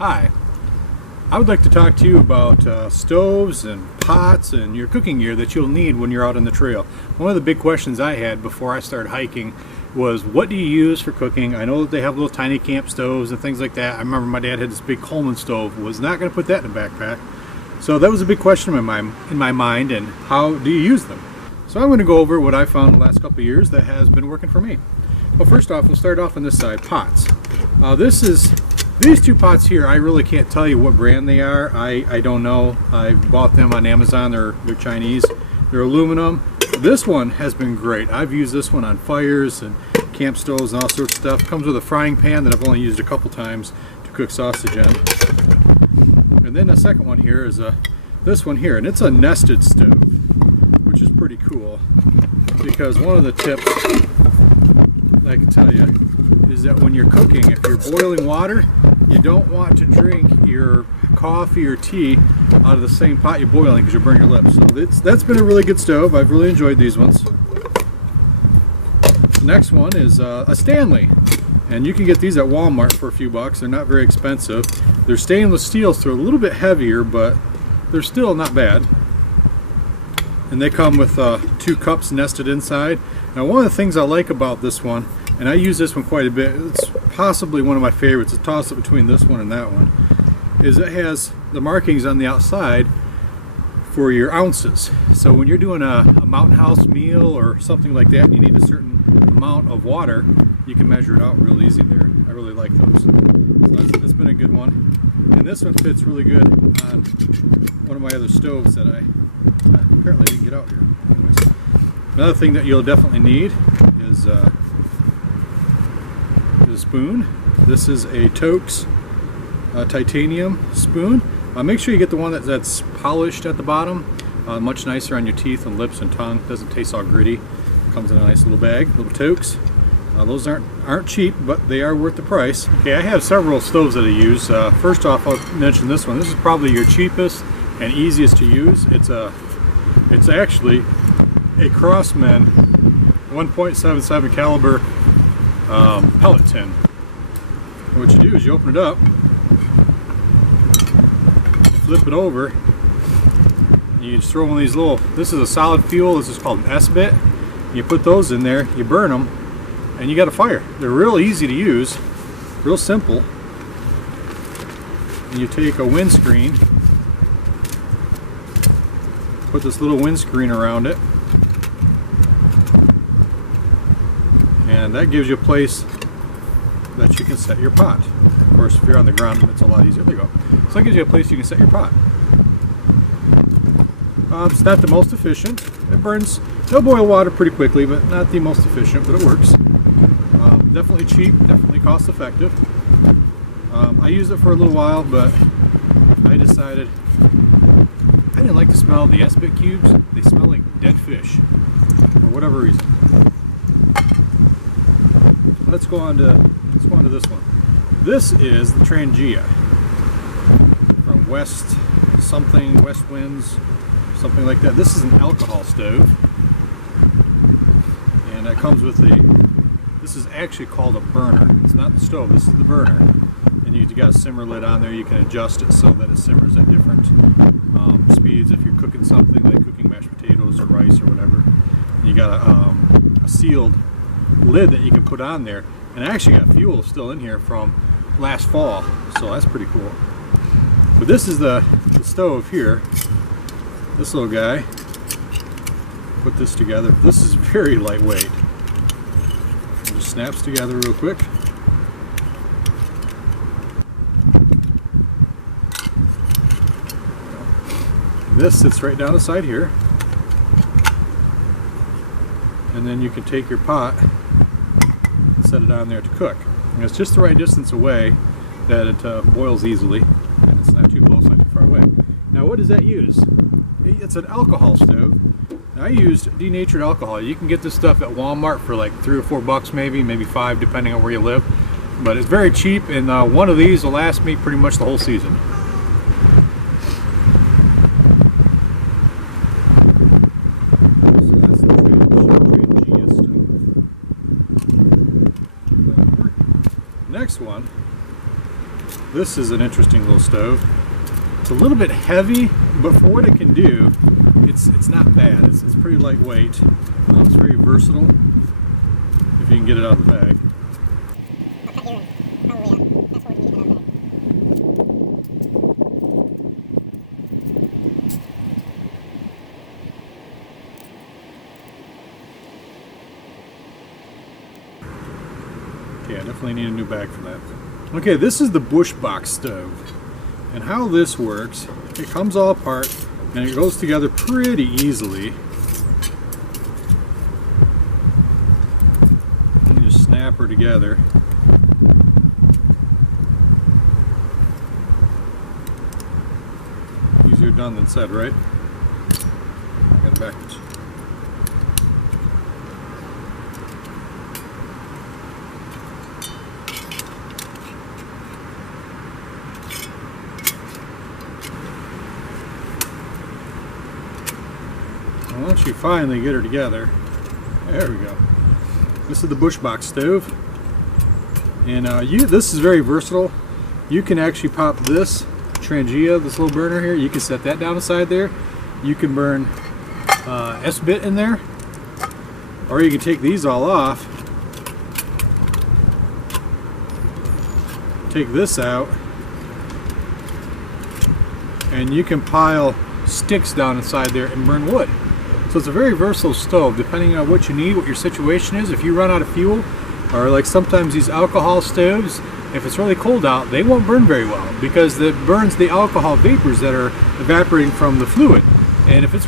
Hi, I would like to talk to you about stoves and pots and your cooking gear that you'll need when you're out on the trail. One of the big questions I had before I started hiking was, what do you use for cooking? I know that they have little tiny camp stoves and things like that. I remember my dad had this big Coleman stove, was not going to put that in a backpack. So that was a big question in my mind, and how do you use them? So I'm going to go over what I found the last couple of years that has been working for me. Well, first off, we'll start off on this side, pots. These two pots here, I really can't tell you what brand they are. I don't know. I bought them on Amazon. They're Chinese. They're aluminum. This one has been great. I've used this one on fires and camp stoves and all sorts of stuff. Comes with a frying pan that I've only used a couple times to cook sausage in. And then the second one here is this one here, and it's a nested stove, which is pretty cool, because one of the tips I can tell you is that when you're cooking, if you're boiling water, you don't want to drink your coffee or tea out of the same pot you're boiling, because you'll burn your lips. So that's been a really good stove. I've really enjoyed these ones. The next one is a Stanley, and you can get these at Walmart for a few bucks. They're not very expensive. They're stainless steel, so they're a little bit heavier, but they're still not bad. And they come with 2 cups nested inside. Now, one of the things I like about this one, and I use this one quite a bit, it's possibly one of my favorites, it's a toss-up between this one and that one, is it has the markings on the outside for your ounces. So when you're doing a mountain house meal or something like that and you need a certain amount of water, you can measure it out real easy there. I really like those. So that's been a good one. And this one fits really good on one of my other stoves that I apparently didn't get out here. Anyways, another thing that you'll definitely need is a spoon. This is a TOAKS titanium spoon. Make sure you get the one that's polished at the bottom. Much nicer on your teeth and lips and tongue. Doesn't taste all gritty. Comes in a nice little bag, little TOAKS. Those aren't cheap, but they are worth the price. Okay, I have several stoves that I use. First off, I'll mention this one. This is probably your cheapest and easiest to use. It's actually a Crossman 1.77 caliber pellet tin. And what you do is you open it up, flip it over, and you just throw one of these little, this is a solid fuel, this is called an Esbit. You put those in there, you burn them, and you got a fire. They're real easy to use, real simple. And you take a windscreen, put this little windscreen around it, and that gives you a place that you can set your pot. Of course, if you're on the ground, it's a lot easier. There you go. So that gives you a place you can set your pot. It's not the most efficient. It'll boil water pretty quickly, but not the most efficient, but it works. Definitely cheap, definitely cost effective. I used it for a little while, but I decided I didn't like the smell of the Esbit cubes. They smell like dead fish, for whatever reason. Let's go on to this one. This is the Trangia from Westwinds, something like that. This is an alcohol stove, and it comes with this is actually called a berner. It's not the stove, this is the berner. And you've got a simmer lid on there. You can adjust it so that it simmers at different speeds if you're cooking something like cooking mashed potatoes or rice or whatever. And you got a sealed lid that you can put on there. And I actually got fuel still in here from last fall, so that's pretty cool. But this is the stove here. This little guy, put this together. This is very lightweight. It just snaps together real quick. This sits right down the side here. And then you can take your pot and set it on there to cook. And it's just the right distance away that it boils easily, and it's not too close, not too far away. Now, what does that use? It's an alcohol stove. Now, I used denatured alcohol. You can get this stuff at Walmart for like $3 or $4 maybe 5 depending on where you live. But it's very cheap, and one of these will last me pretty much the whole season. So that's the Trangia stove. Next one This is an interesting little stove. It's a little bit heavy, but for what it can do, it's not bad. It's pretty lightweight. It's very versatile if you can get it out of the bag. I'll cut you in. Probably, that's what we need in our bag. Okay, I definitely need a new bag for that. Okay, this is the Bushbox stove. And how this works, it comes all apart and it goes together pretty easily. You just snap her together. Easier done than said, right? I got it backwards. Once you finally get her together, there we go. This is the Bushbox stove, and this is very versatile. You can actually pop this Trangia, this little burner here. You can set that down aside there. You can burn Esbit in there, or you can take these all off, take this out, and you can pile sticks down inside there and burn wood. So it's a very versatile stove, depending on what you need, what your situation is. If you run out of fuel, or like sometimes these alcohol stoves, if it's really cold out, they won't burn very well because it burns the alcohol vapors that are evaporating from the fluid. And if it's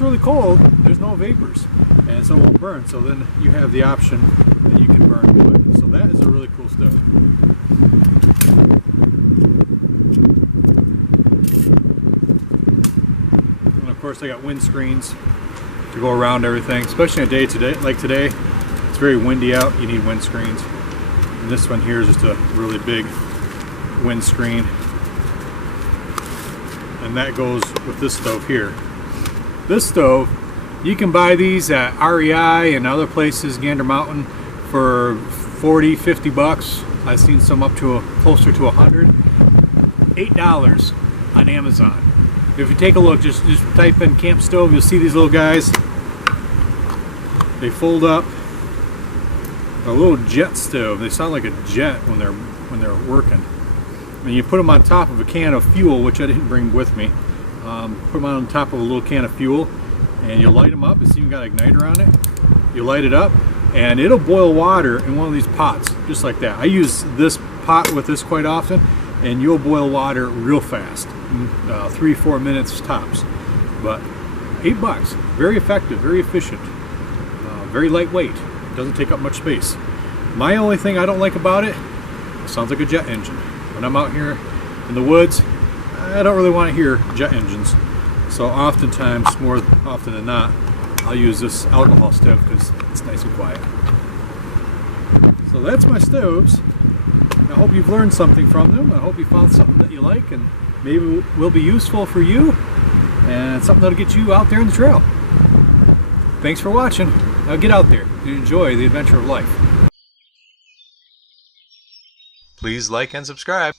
really cold, there's no vapors, and so it won't burn. So then you have the option that you can burn wood. So that is a really cool stove. And of course, I got windscreens to go around everything, especially on a day like today. It's very windy out, you need windscreens. And this one here is just a really big windscreen. And that goes with this stove here. This stove, you can buy these at REI and other places, Gander Mountain, for 40, 50 bucks. I've seen some up to closer to 100. $8 on Amazon. If you take a look, just type in camp stove, you'll see these little guys. They fold up. A little jet stove. They sound like a jet when they're working. And you put them on top of a can of fuel, which I didn't bring with me. Put them on top of a little can of fuel, and you light them up. It's even got an igniter on it. You light it up, and it'll boil water in one of these pots, just like that. I use this pot with this quite often, and you'll boil water real fast, 3-4 minutes tops. But $8, very effective, very efficient, very lightweight. Doesn't take up much space. My only thing I don't like about it sounds like a jet engine. When I'm out here in the woods, I don't really want to hear jet engines. So oftentimes, more often than not, I'll use this alcohol stove because it's nice and quiet. So that's my stoves. I hope you've learned something from them. I hope you found something that you like and maybe will be useful for you and something that'll get you out there in the trail. Thanks for watching. Now get out there and enjoy the adventure of life. Please like and subscribe.